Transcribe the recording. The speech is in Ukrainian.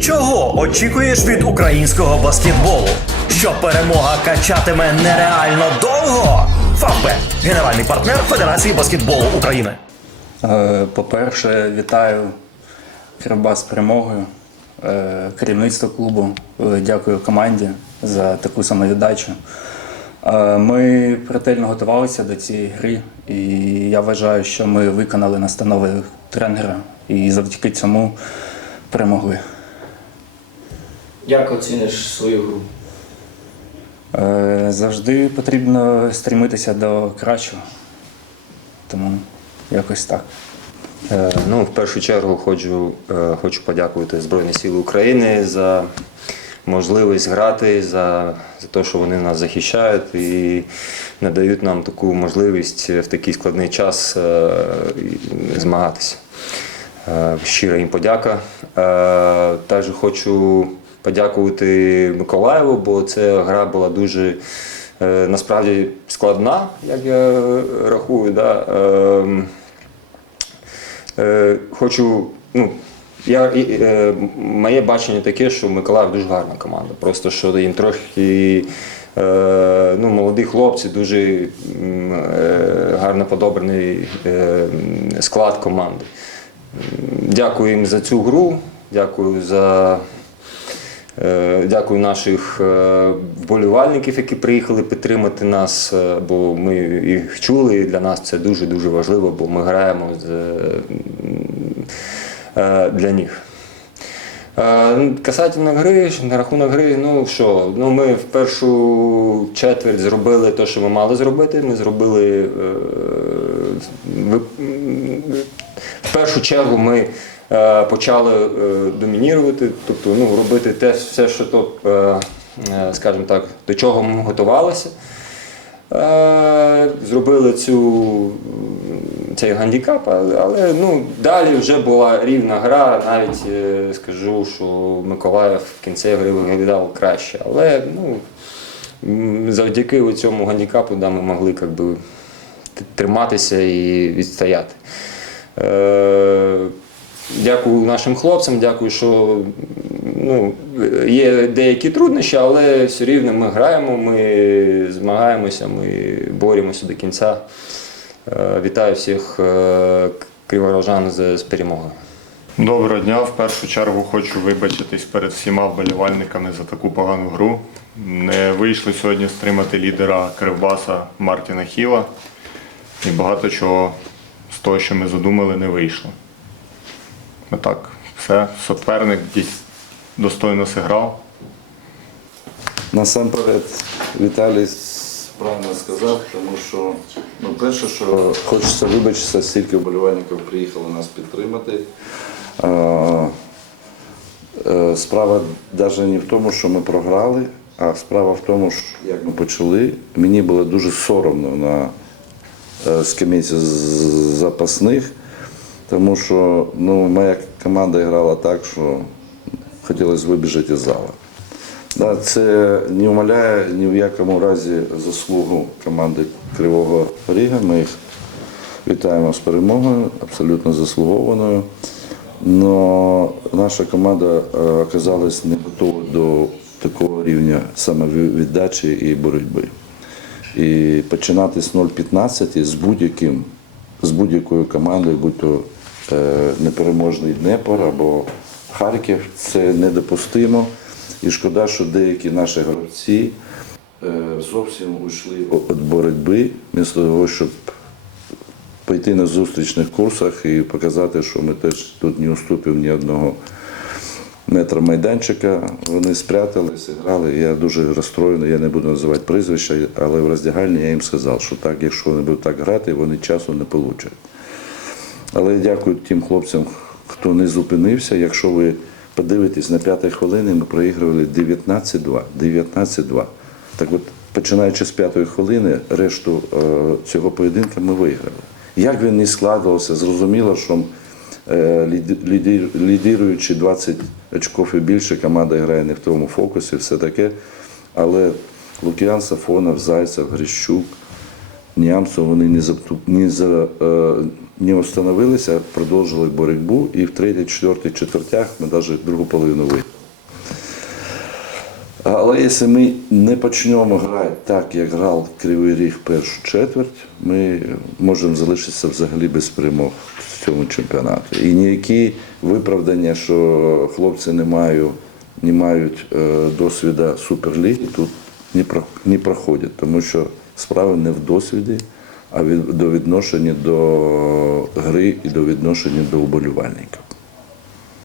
Чого очікуєш від українського баскетболу? Що перемога качатиме нереально довго? Фавбет – генеральний партнер Федерації баскетболу України. Е, По-перше, вітаю Кривбас з перемогою, е, керівництво клубу. Е, Дякую команді за таку самовіддачу. Ми ретельно готувалися до цієї гри, і я вважаю, що ми виконали настанови тренера і завдяки цьому перемогли. Як оціниш свою гру? Е, Завжди потрібно стремитися до кращого. Тому якось так. Е, Ну, в першу чергу хочу, е, хочу подякувати Збройні Сили України за можливість грати, за, за те, що вони нас захищають і надають нам таку можливість в такий складний час е, змагатися. Щира їм подяка. Також хочу подякувати Миколаєву, бо ця гра була дуже е, насправді складна, як я рахую. Да? Ем, Е, хочу, ну, я, е, моє бачення таке, що Миколаїв дуже гарна команда. Просто що їм трохи ну, молоді хлопці, дуже гарно подобраний склад команди. Дякую їм за цю гру, дякую за. Е, Дякую наших е, вболівальників, які приїхали підтримати нас, е, бо ми їх чули. Для нас це дуже дуже важливо, бо ми граємо для них. Ну, Касательно гри, на рахунок гри, ну що, ну ми в першу четверть зробили те, що ми мали зробити. Ми зробили в першу чергу ми почали е, домінірувати, тобто ну, робити те все, що то, е, е, скажімо так, до чого ми готувалися. Е, Зробили цю, цей гандікап, але, ну, далі вже була рівна гра. Навіть е, скажу, що Миколаїв в кінці гри виглядав краще. Але ну, завдяки цьому гандікапу да, ми могли як би, триматися і відстояти. Дякую нашим хлопцям, дякую, що ну, є деякі труднощі, але все рівно ми граємо, ми змагаємося, ми боремося до кінця. Е, Вітаю всіх е, криворожан з перемогою. Доброго дня. В першу чергу хочу вибачитись перед всіма вболівальниками за таку погану гру. Не вийшли сьогодні стримати лідера Кривбаса Мартіна Хіла. І багато чого з того, що ми задумали, не вийшло. Ну так, все. Суперник достойно зіграв. Насамперед, Віталій правильно сказав, тому що ну, перше, що хочеться вибачитися, стільки вболівальників приїхали нас підтримати. Е, Справа навіть не в тому, що ми програли, а справа в тому, що як ми почали. Мені було дуже соромно на е, скамейці запасних, тому що ну, моя команда грала так, що хотілося вибіжати із зала. Да, це не умаляє ні в якому разі заслугу команди Кривого Ріга. Ми їх вітаємо з перемогою, абсолютно заслугованою. Но наша команда е, оказалась не готова до такого рівня самовіддачі і боротьби. І починати з 0,15 з будь-яким, з будь-якою командою, будь то е, непереможний Днепр або Харків, це недопустимо. І шкода, що деякі наші гравці е, зовсім ушли від боротьби, вмісто того, щоб пойти на зустрічних курсах і показати, що ми теж тут не уступив ні одного метра майданчика. Вони спряталися, грали. Я дуже розстроєний, я не буду називати прізвища, але в роздягальні я їм сказав, що так, якщо вони будуть так грати, вони часу не получать. Але дякую тим хлопцям, хто не зупинився. Якщо ви подивитесь на п'ятій хвилині, ми проігрували 19-2. 19-2. Так от, починаючи з п'ятої хвилини, решту е, цього поєдинка ми виграли. Як він не складувався, зрозуміло, що е, лідіруючи 20 очків і більше, команда грає не в тому фокусі, все таке. Але Лук'ян Сафонов, Зайцев, Грищук, Нямцев, вони не, не, за, е, не остановилися, продовжили боротьбу і в третій, четвертій четвертях ми навіть другу половину виграли. Але якщо ми не почнемо грати так, як грав Кривий Ріг першу четверть, ми можемо залишитися взагалі без перемог в цьому чемпіонаті. І ніякі виправдання, що хлопці не мають, не мають е, досвіду Суперліги, тут не проходять, тому що справа не в досвіді, а від, до відношення до гри і до відношення до вболівальників.